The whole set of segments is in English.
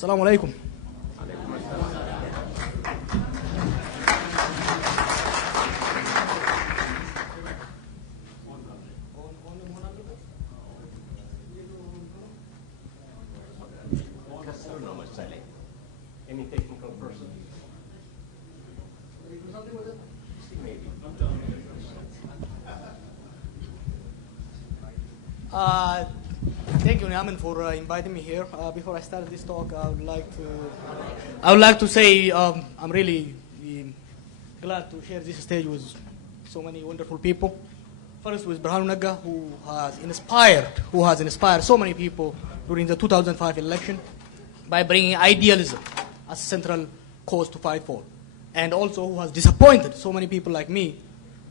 Assalamu alaikum. Any technical person? Thank you, Mohammed, for inviting me here. Before I start this talk, I would like to say I'm really glad to share this stage with so many wonderful people. First, with Burhanu Nagga, who has inspired so many people during the 2005 election by bringing idealism as a central cause to fight for, and also who has disappointed so many people like me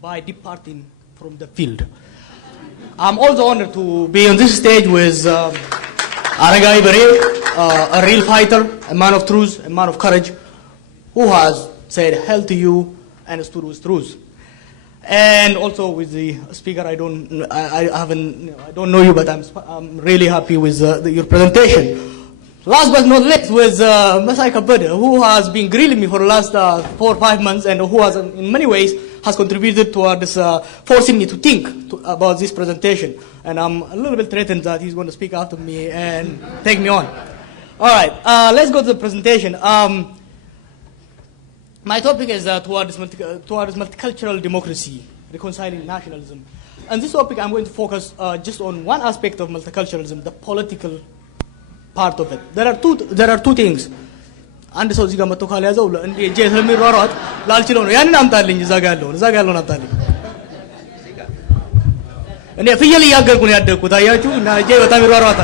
by departing from the field. I'm also honored to be on this stage with Aragai Baril, a real fighter, a man of truth, a man of courage, who has said hell to you and stood with truth. And also with the speaker, I don't know you, but I'm really happy with your presentation. Last but not least, with Masai Kabada, who has been grilling me for the last 4 or 5 months, and who has, in many ways, has contributed towards forcing me to think about this presentation. And I'm a little bit threatened that he's going to speak after me and take me on. All right, let's go to the presentation. My topic is towards multicultural democracy, reconciling nationalism. And this topic, I'm going to focus just on one aspect of multiculturalism, the political part of it. There are two things. And so ziga mato khali azau la ndi je helmi rorat lal chilo yani nam talin zagallo na talin and officially yagar kun yadde ku ya chu na je wata mi rorata.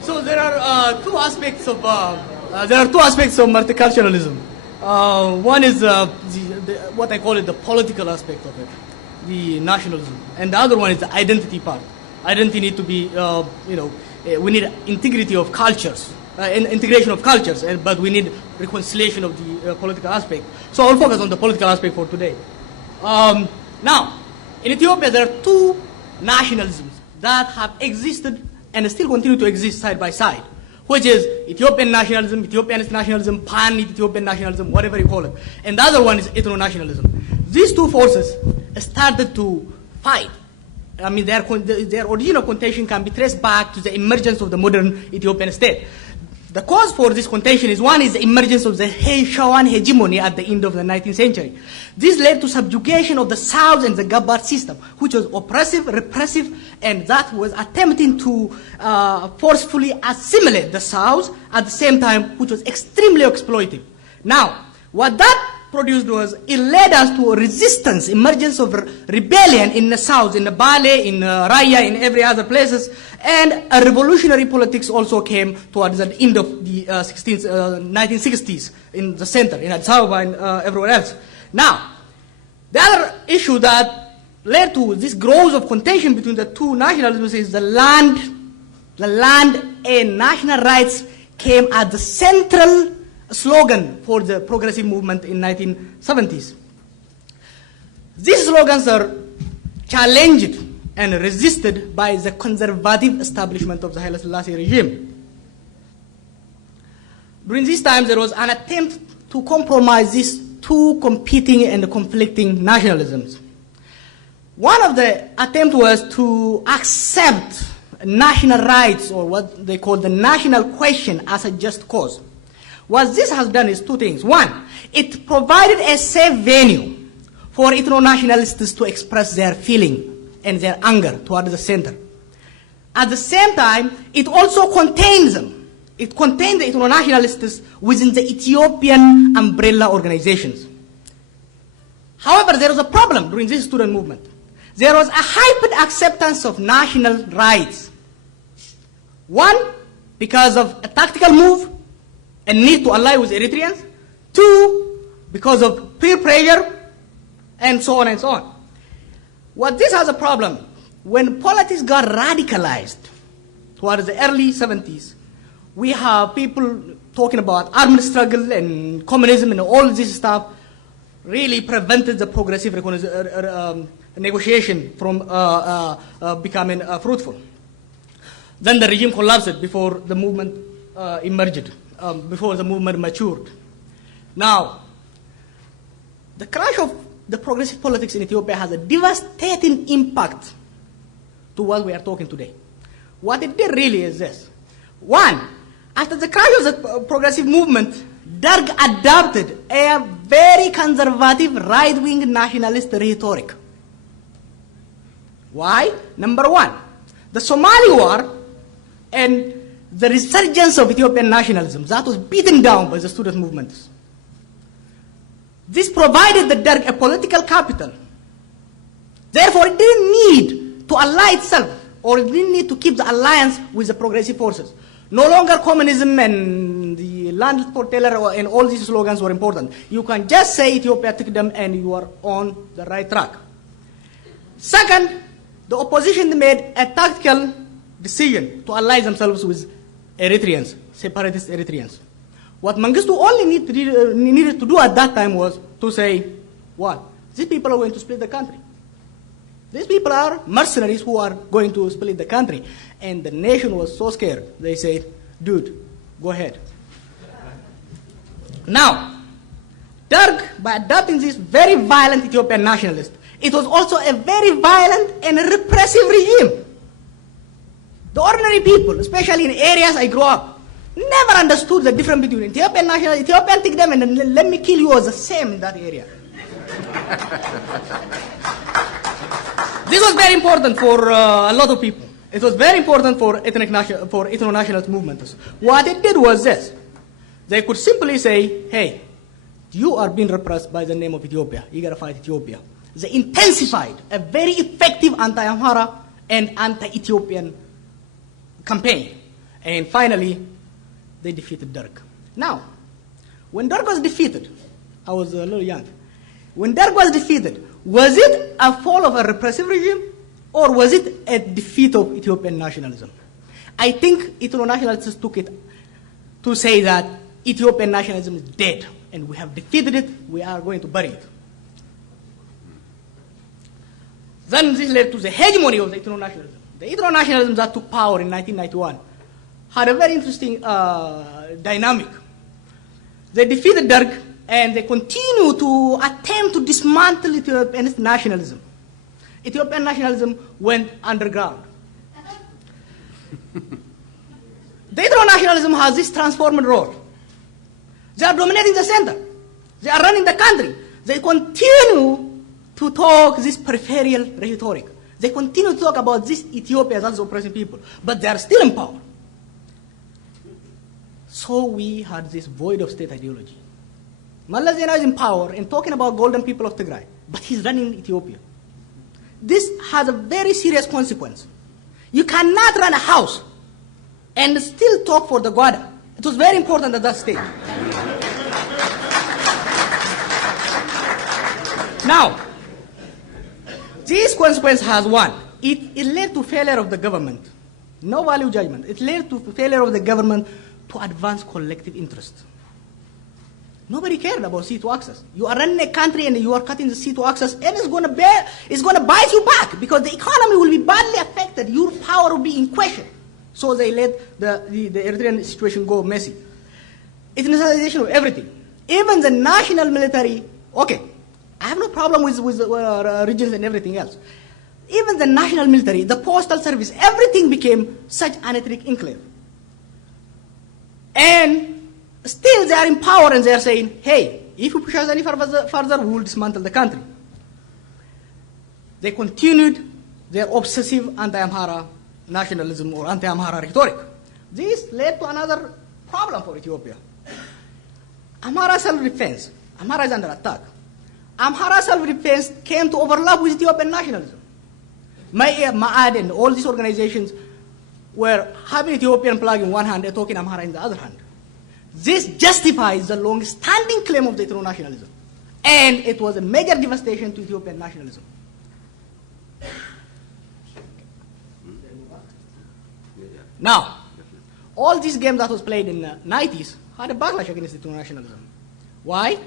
So there are two aspects of multiculturalism. One is what I call it the political aspect of it, the nationalism, and the other one is the identity part. Identity need to be, we need integrity of cultures, integration of cultures, but we need reconciliation of the political aspect. So I'll focus on the political aspect for today. Now, in Ethiopia, there are two nationalisms that have existed and still continue to exist side by side, which is Ethiopian nationalism, Ethiopianist nationalism, pan-Ethiopian nationalism, whatever you call it. And the other one is ethno-nationalism. These two forces started to fight. I mean, their original contention can be traced back to the emergence of the modern Ethiopian state. The cause for this contention is one is the emergence of the Shawan hegemony at the end of the 19th century. This led to subjugation of the South and the Gabar system, which was oppressive, repressive, and that was attempting to forcefully assimilate the South at the same time, which was extremely exploitive. Now, what that produced was, it led us to a resistance, emergence of rebellion in the South, in the Bale, in Raya, in every other places, and a revolutionary politics also came towards the end of the 1960s in the center, in Addis Ababa and everywhere else. Now, the other issue that led to this growth of contention between the two nationalisms is the land and national rights came at the central slogan for the progressive movement in 1970s. These slogans are challenged and resisted by the conservative establishment of the Haile Selassie regime. During these times, there was an attempt to compromise these two competing and conflicting nationalisms. One of the attempts was to accept national rights, or what they call the national question, as a just cause. What this has done is two things. One, it provided a safe venue for ethno-nationalists to express their feeling and their anger toward the center. At the same time, it also contains them. It contained the ethno-nationalists within the Ethiopian umbrella organizations. However, there was a problem during this student movement. There was a hyper acceptance of national rights. One, because of a tactical move and need to ally with Eritreans. Two, because of peer pressure, and so on and so on. What this has a problem, when politics got radicalized towards the early 70s, we have people talking about armed struggle and communism and all this stuff really prevented the progressive negotiation from becoming fruitful. Then the regime collapsed before the movement emerged, before the movement matured. Now, the crash of the progressive politics in Ethiopia has a devastating impact to what we are talking today. What it did really is this. One, after the crash of the progressive movement, Derg adopted a very conservative right-wing nationalist rhetoric. Why? Number one, the Somali war and the resurgence of Ethiopian nationalism that was beaten down by the student movements. This provided the Derg a political capital. Therefore, it didn't need to ally itself, or it didn't need to keep the alliance with the progressive forces. No longer communism and the land for teller and all these slogans were important. You can just say Ethiopia took them and you are on the right track. Second, the opposition made a tactical decision to ally themselves with Eritreans, separatist Eritreans. What Mengistu only needed to do at that time was to say, what? These people are going to split the country. These people are mercenaries who are going to split the country. And the nation was so scared. They said, dude, go ahead. Now, Derg, by adopting this very violent Ethiopian nationalist, it was also a very violent and repressive regime. The ordinary people, especially in areas I grew up, never understood the difference between Ethiopian national, Ethiopian take them and then let me kill you was the same in that area. This was very important for a lot of people. It was very important for ethno-nationalist movements. What it did was this. They could simply say, hey, you are being repressed by the name of Ethiopia. You got to fight Ethiopia. They intensified a very effective anti-Amhara and anti-Ethiopian campaign. And finally, they defeated Derg. Now, when Derg was defeated, I was a little young. When Derg was defeated, was it a fall of a repressive regime or was it a defeat of Ethiopian nationalism? I think ethno-nationalists took it to say that Ethiopian nationalism is dead and we have defeated it, we are going to bury it. Then this led to the hegemony of the ethno-nationalism. The ethno-nationalism that took power in 1991 had a very interesting dynamic. They defeated Derg and they continue to attempt to dismantle Ethiopian nationalism. Ethiopian nationalism went underground. The ethno-nationalism has this transforming role. They are dominating the center. They are running the country. They continue to talk this peripheral rhetoric. They continue to talk about this Ethiopia that's oppressing people, but they are still in power. So we had this void of state ideology. Mallas Zenawi is in power and talking about golden people of Tigray, but he's running Ethiopia. This has a very serious consequence. You cannot run a house and still talk for the Gwada. It was very important at that stage. Now, this consequence has one. It led to failure of the government. No value judgment. It led to failure of the government to advance collective interest. Nobody cared about C2 access. You are running a country and you are cutting the C2 access, and it's going to bite you back because the economy will be badly affected. Your power will be in question. So they let the Eritrean situation go messy. Ethnicization of everything. Even the national military, okay, I have no problem with regions and everything else. Even the national military, the postal service, everything became such an ethnic enclave. And still they are in power and they are saying, hey, if you push us any further, we will dismantle the country. They continued their obsessive anti-Amhara nationalism or anti-Amhara rhetoric. This led to another problem for Ethiopia. Amhara self-defense. Amhara is under attack. Amhara self-defense came to overlap with Ethiopian nationalism. Ma'ad and all these organizations were having Ethiopian flag in one hand and talking Amhara in the other hand. This justifies the long-standing claim of the ethno-nationalism. And it was a major devastation to Ethiopian nationalism. Now, all these games that was played in the 90s had a backlash against ethno-nationalism. Why?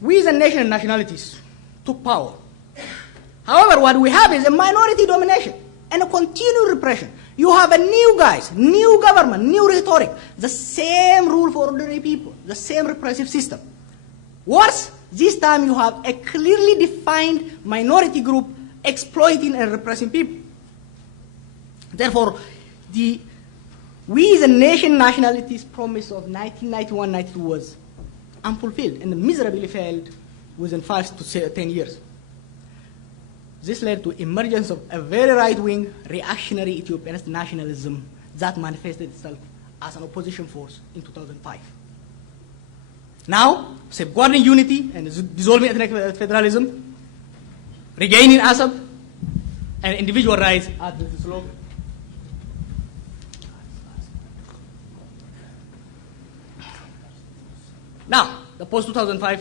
We as a nation and nationalities took power what we have is a minority domination and a continued repression. You have a new guys, new government, new rhetoric, the same rule for ordinary people, the same repressive system. Worse, this time you have a clearly defined minority group exploiting and repressing people. Therefore, we the nation nationalities promise of 1991-92 was unfulfilled and miserably failed within 5 to 10 years. This led to emergence of a very right-wing reactionary Ethiopianist nationalism that manifested itself as an opposition force in 2005. Now, safeguarding unity and dissolving ethnic federalism, regaining Assad, and individual rights are the slogan. Now, the post-2005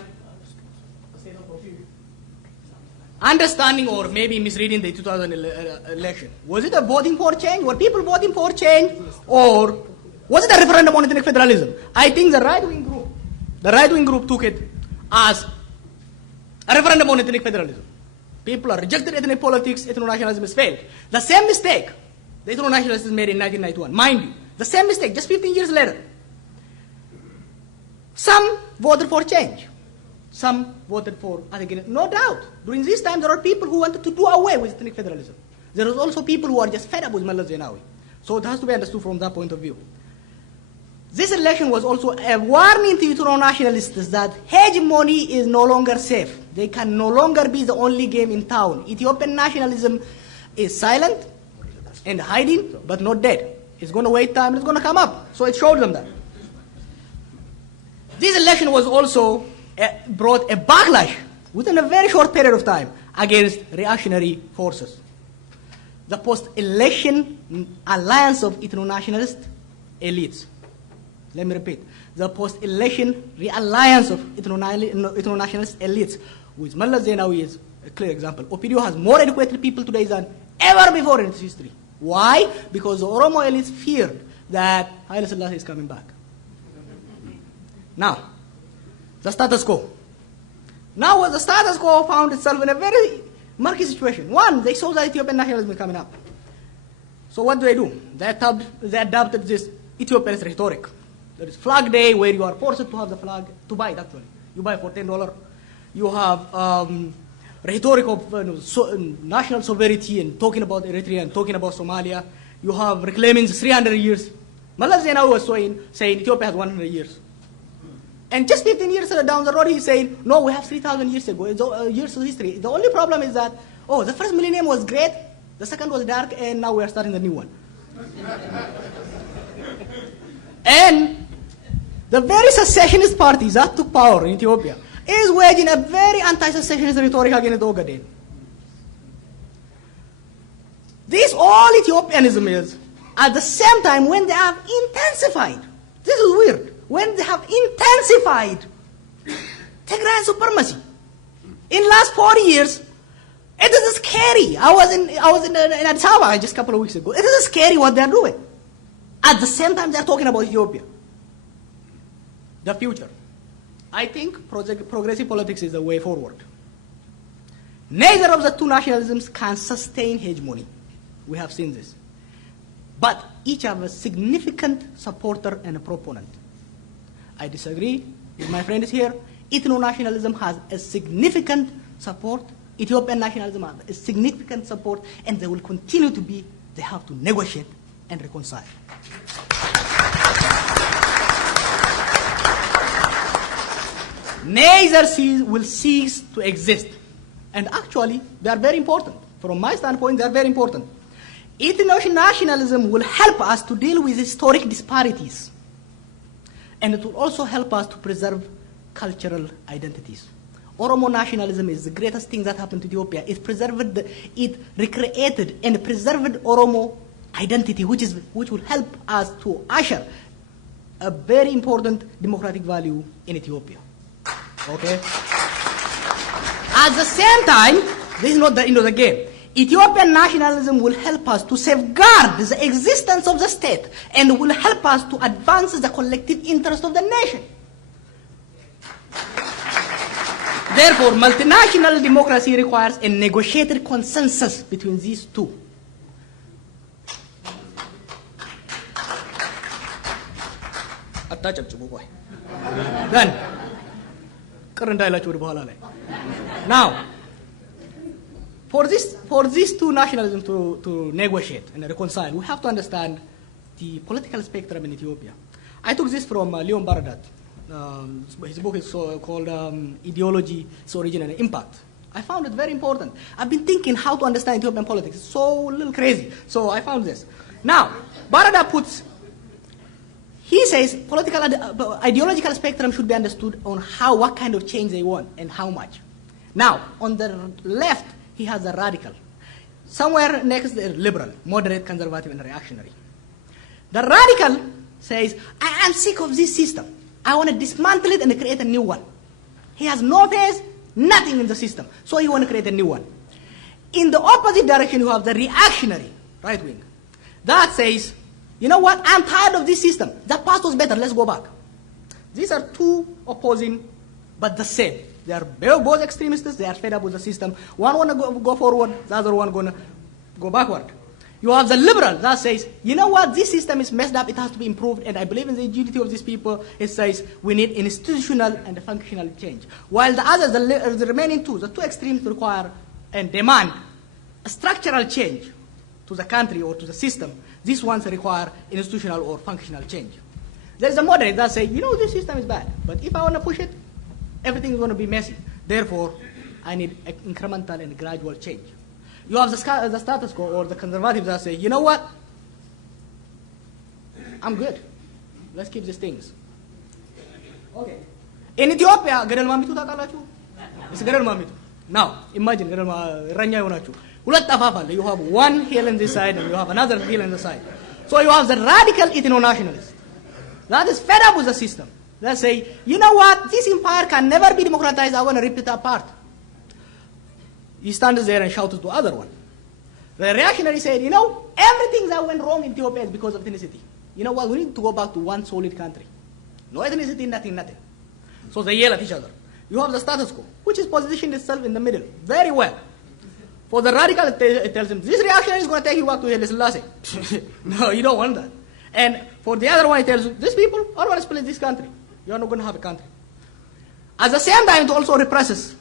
understanding or maybe misreading the 2000 election. Was it a voting for change? Were people voting for change? Or was it a referendum on ethnic federalism? I think the right-wing group took it as a referendum on ethnic federalism. People are rejected ethnic politics, ethno-nationalism has failed. The same mistake the ethno-nationalists made in 1991. Mind you, the same mistake, just 15 years later. Some voted for change. Some voted for, again, no doubt. During this time, there are people who wanted to do away with ethnic federalism. There are also people who are just fed up with Malala Zenawi. So it has to be understood from that point of view. This election was also a warning to ethno-nationalists that hegemony is no longer safe. They can no longer be the only game in town. Ethiopian nationalism is silent and hiding, but not dead. It's going to wait time, it's going to come up. So it showed them that. This election was also brought a backlash within a very short period of time against reactionary forces. The post-election alliance of ethno-nationalist elites. Let me repeat. The post-election realliance of ethno-nationalist elites with Malala Zenawi is a clear example. Opidio has more educated people today than ever before in its history. Why? Because the Oromo elites feared that Haile Selassie is coming back. Now, the status quo. Now the status quo found itself in a very murky situation. One, they saw that Ethiopian nationalism coming up. So what do? They adopted this Ethiopian rhetoric. There is Flag Day where you are forced to have the flag, to buy it actually. You buy for $10. You have rhetoric of national sovereignty and talking about Eritrea and talking about Somalia. You have reclaiming 300 years. Malala Zenawi was saying Ethiopia has 100 years. And just 15 years down the road, he's saying, no, we have 3,000 years ago, years of history. The only problem is that, the first millennium was great, the second was dark, and now we are starting the new one. And the very secessionist parties that took power in Ethiopia is waging a very anti-secessionist rhetoric against Ogaden. This all Ethiopianism is, at the same time, when they have intensified, this is weird, when they have intensified Tigrayan supremacy. In last 40 years, it is scary. I was in Addis Ababa just a couple of weeks ago. It is scary what they are doing. At the same time, they are talking about Ethiopia. The future. I think progressive politics is the way forward. Neither of the two nationalisms can sustain hegemony. We have seen this. But each have a significant supporter and a proponent. I disagree with my friends here. Ethno-nationalism has a significant support. Ethiopian nationalism has a significant support, and they will continue to be. They have to negotiate and reconcile. Neither will cease to exist. And actually, they are very important. From my standpoint, they are very important. Ethno-nationalism will help us to deal with historic disparities. And it will also help us to preserve cultural identities. Oromo nationalism is the greatest thing that happened to Ethiopia. It recreated and preserved Oromo identity, which will help us to usher a very important democratic value in Ethiopia. Okay? At the same time, this is not the end of the game. Ethiopian nationalism will help us to safeguard the existence of the state and will help us to advance the collective interest of the nation. Therefore, multinational democracy requires a negotiated consensus between these two. Then, now, for these two nationalisms to negotiate and reconcile, we have to understand the political spectrum in Ethiopia. I took this from Leon Baradat. His book is called Ideology, Its Origin and Impact. I found it very important. I've been thinking how to understand Ethiopian politics. It's so a little crazy. So I found this. Now, Baradat he says ideological spectrum should be understood on what kind of change they want and how much. Now, on the left, he has a radical. Somewhere next, the liberal, moderate, conservative, and reactionary. The radical says, I am sick of this system. I want to dismantle it and create a new one. He has no faith, nothing in the system. So he wants to create a new one. In the opposite direction, you have the reactionary, right wing. That says, you know what, I'm tired of this system. The past was better, let's go back. These are two opposing, but the same. They are both extremists, they are fed up with the system. One want to go forward, the other one going to go backward. You have the liberal that says, you know what, this system is messed up, it has to be improved, and I believe in the unity of these people. It says we need institutional and functional change. While the others, the remaining two, the two extremes require and demand a structural change to the country or to the system. These ones require institutional or functional change. There is a moderate that says, you know, this system is bad, but if I want to push it, everything is going to be messy. Therefore, I need incremental and gradual change. You have the status quo or the conservatives that say, you know what? I'm good. Let's keep these things. Okay. In Ethiopia, Gadal Mamitu takalaju. It's Gadal Mamitu. Now, imagine Gadal Ranya Yonachu. You have one hill on this side and you have another hill on the side. So you have the radical ethno-nationalist. That is fed up with the system. They say, you know what? This empire can never be democratized. I want to rip it apart. He stands there and shouts to the other one. The reactionary said, you know, everything that went wrong in Ethiopia is because of ethnicity. You know what? We need to go back to one solid country. No ethnicity, nothing. So they yell at each other. You have the status quo, which is positioned itself in the middle. Very well. For the radical, it tells him, this reactionary is going to take you back to Haile Selassie. No, you don't want that. And for the other one, it tells you, these people are going to split this country. You are not going to have a country. At the same time, it also represses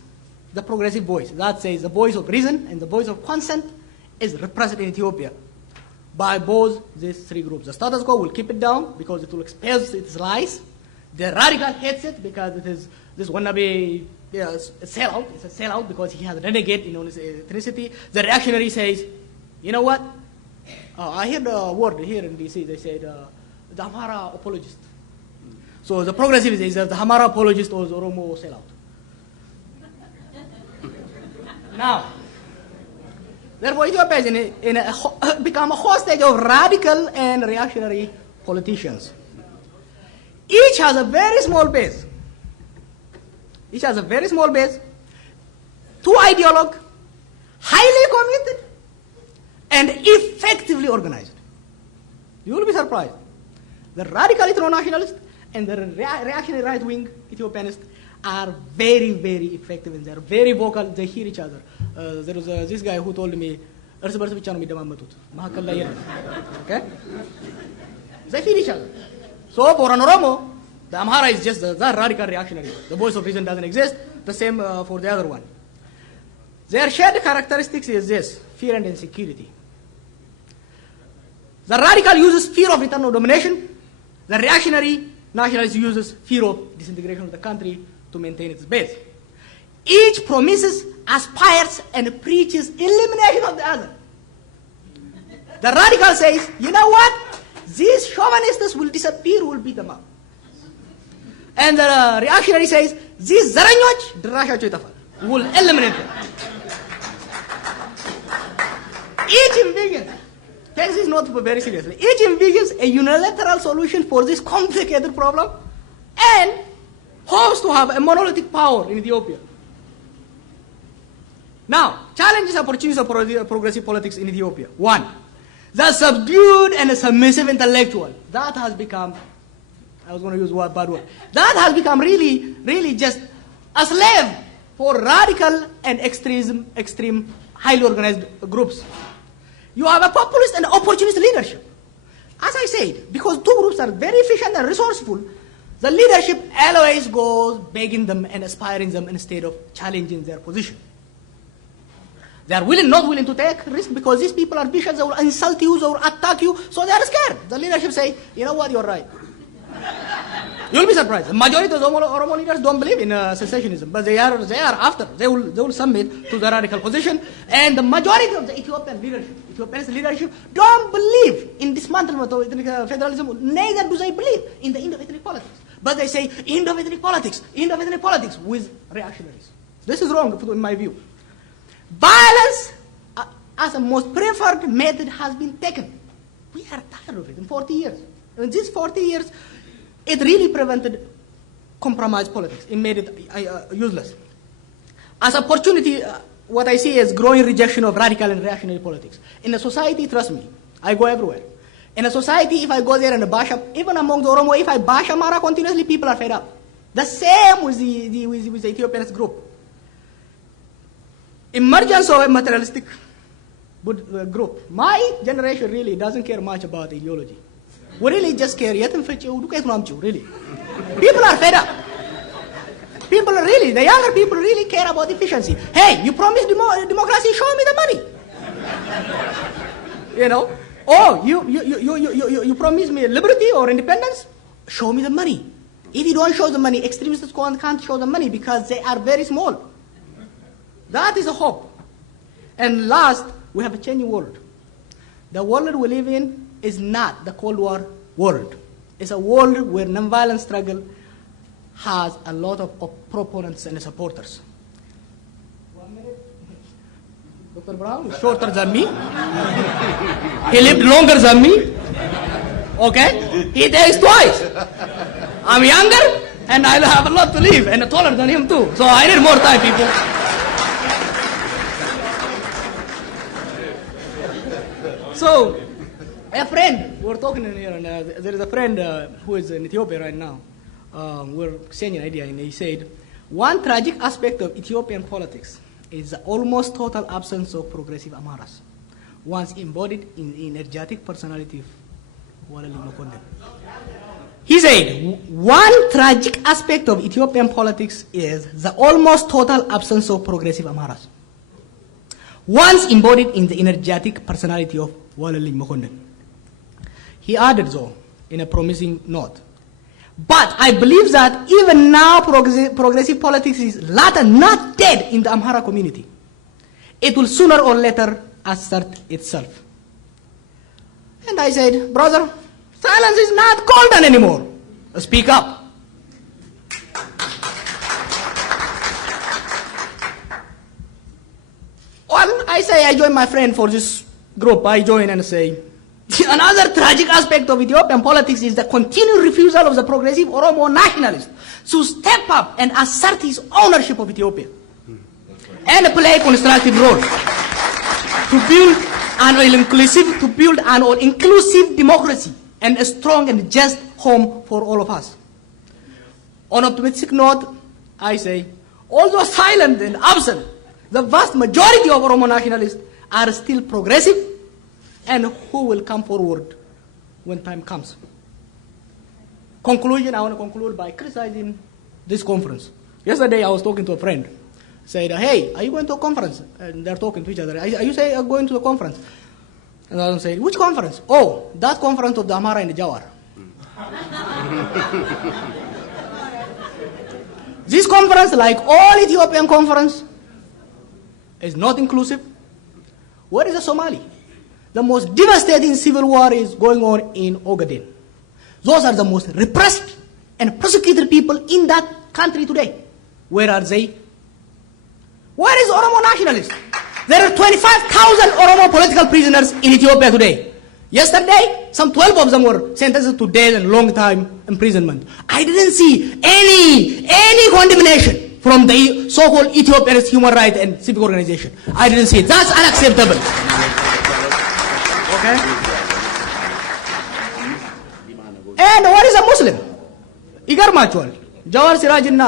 the progressive voice. That says the voice of reason and the voice of consent is repressed in Ethiopia by both these three groups. The status quo will keep it down because it will expose its lies. The radical hates it because it is this wannabe a sellout. It's a sellout because he has renegade in his ethnicity. The reactionary says, you know what? I heard a word here in DC. They said the Amhara apologist. So the progressive says the Amhara apologist or the Oromo sellout. Now, therefore, Ethiopia is become a hostage of radical and reactionary politicians. Each has a very small base. Two ideologue, highly committed, and effectively organized. You will be surprised. The radical ethno-nationalist and the reactionary right-wing Ethiopianists are very, very effective and they're very vocal. They hear each other. There was this guy who told me, okay? They hear each other. So for an Oromo, the Amhara is just the radical reactionary. The voice of reason doesn't exist. The same for the other one. Their shared characteristics is this: fear and insecurity. The radical uses fear of internal domination. The reactionary nationalist uses fear of disintegration of the country to maintain its base. Each promises, aspires, and preaches elimination of the other. The radical says, you know what? These chauvinists will disappear, we'll beat them up. And the reactionary says, these Zaranyoj, will eliminate them. Each envisions, takes this not very seriously, each envisions a unilateral solution for this complicated problem and hopes to have a monolithic power in Ethiopia. Now, challenges and opportunities of progressive politics in Ethiopia. One, the subdued and submissive intellectual. That has become, I was going to use a bad word, that has become really just a slave for radical and extreme, highly organized groups. You have a populist and opportunist leadership. As I said, because two groups are very efficient and resourceful, the leadership always goes begging them and aspiring them instead of challenging their position. They are not willing to take risk because these people are vicious, they will insult you, they will attack you, so they are scared. The leadership say, you know what, you're right. You'll be surprised. The majority of the Oromo leaders don't believe in secessionism, but they are after. They will submit to the radical position. And the majority of the Ethiopia's leadership don't believe in dismantlement of ethnic federalism. Neither do they believe in the end of ethnic politics. But they say end of ethnic politics with reactionaries. This is wrong in my view. Violence as a most preferred method has been taken. We are tired of it in 40 years. In these 40 years, it really prevented compromise politics. It made it useless. As opportunity, what I see is growing rejection of radical and reactionary politics. In a society, trust me, I go everywhere. In a society, if I go there and bash up, even among the Oromo, if I bash Amara continuously, people are fed up. The same with the Ethiopian group. Emergence of a materialistic group. My generation really doesn't care much about ideology. We really just care. Really. People are fed up. The younger people really care about efficiency. Hey, you promised democracy, show me the money. You know? Oh, you promised me liberty or independence? Show me the money. If you don't show the money, extremists can't show the money because they are very small. That is a hope. And last, we have a changing world. The world we live in is not the Cold War world. It's a world where nonviolent struggle has a lot of proponents and supporters. 1 minute. Dr. Brown is shorter than me. He lived longer than me. Okay? He takes twice. I'm younger, and I have a lot to live, and taller than him too. So I need more time, people. So, a friend, we're talking in here, and there is a friend who is in Ethiopia right now. We're saying an idea, and he said, one tragic aspect of Ethiopian politics is the almost total absence of progressive Amaras, once embodied in the energetic personality of Walali Mokonde. He said, one tragic aspect of Ethiopian politics is the almost total absence of progressive Amaras, once embodied in the energetic personality of Walali Mokonde. He added, though, in a promising note, but I believe that even now progressive politics is not dead in the Amhara community. It will sooner or later assert itself. And I said, brother, silence is not golden anymore. Speak up. Well, I say I join my friend for this group. I join and say, another tragic aspect of Ethiopian politics is the continued refusal of the progressive Oromo nationalist to step up and assert his ownership of Ethiopia and play a constructive role to build an inclusive democracy and a strong and just home for all of us. On an optimistic note, I say, although silent and absent, the vast majority of Oromo nationalists are still progressive and who will come forward when time comes. Conclusion, I want to conclude by criticizing this conference. Yesterday I was talking to a friend, said, hey, are you going to a conference? And they're talking to each other. Are you going to a conference? And I said, which conference? Oh, that conference of the Amara and the Jawar. This conference, like all Ethiopian conference, is not inclusive. Where is the Somali? The most devastating civil war is going on in Ogaden. Those are the most repressed and persecuted people in that country today. Where are they? Where is Oromo nationalists? There are 25,000 Oromo political prisoners in Ethiopia today. Yesterday, some 12 of them were sentenced to death and long time imprisonment. I didn't see any condemnation from the so-called Ethiopian human rights and civic organization. I didn't see it. That's unacceptable. Okay? And what is a Muslim? Igar Machwal, Jawar Siraj and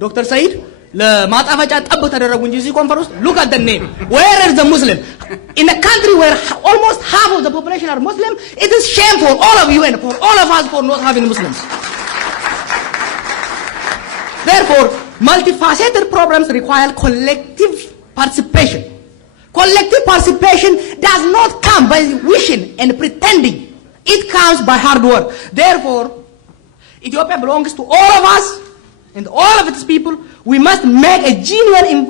Dr. Said, ለማጣፈጫ ጠብ ተደረጉ እንጂ እዚህ ኮንፈረንስ look at the name. Where is the Muslim? In a country where almost half of the population are Muslim, it is shame for all of you and for all of us for not having Muslims. Therefore, multifaceted problems require collective participation. Collective participation does not come by wishing and pretending. It comes by hard work. Therefore, Ethiopia belongs to all of us and all of its people. We must make a genuine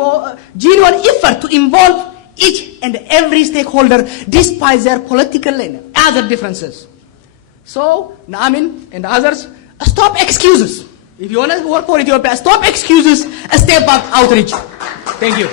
effort to involve each and every stakeholder despite their political and other differences. So, Naamin and others, stop excuses. If you want to work for Ethiopia, stop excuses, step up outreach. Thank you.